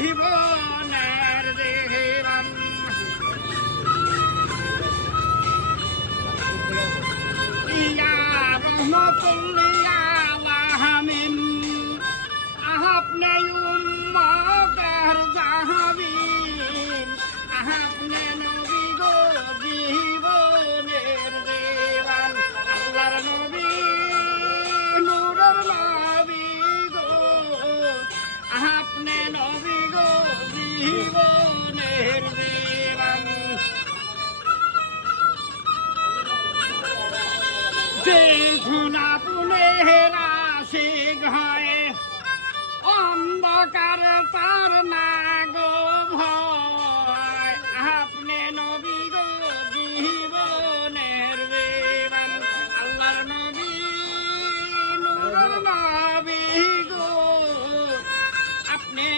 জীবনের জীবন ইয়া রহমতুল্লিল আলামিন আপনি উম্মতের জাহাবীন আপনি নবী গো জীবনের জীবন আল্লাহর নবী নূরের নবী গো আপনি নবী গো জীবনের জীবন দেখুন আপনার আশিক হয় অন্ধকার তার না গো ভয় আপনি নবী গো জীবনের জীবন আল্লাহর নবী নূরের নবী গো আপনি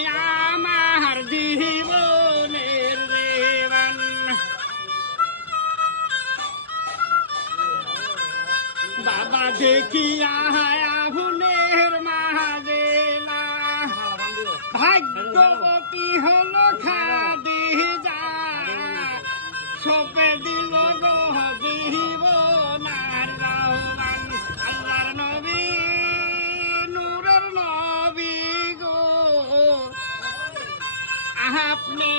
আমার জীবনের জীবন বাবা দেখিয়া আগুনের মাঝে না ভাগ্যবতী হলো খাদিজা সপে দিল গো জীবনার রহমান আল্লাহর নবী নূরের নবী গো আপনি